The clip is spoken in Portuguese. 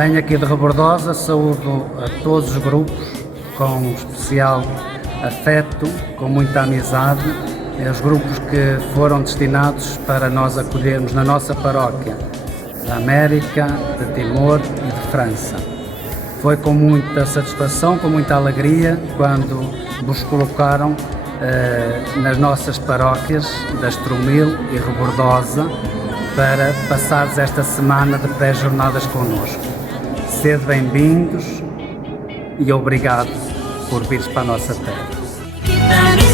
Venho aqui de Rebordosa, saúdo a todos os grupos com especial afeto, com muita amizade, os grupos que foram destinados para nós acolhermos na nossa paróquia, da América, de Timor e de França. Foi com muita satisfação, com muita alegria, quando vos colocaram nas nossas paróquias da Estromil e Rebordosa para passares esta semana de pré-jornadas connosco. Sede bem-vindos e obrigado por vires para a nossa terra.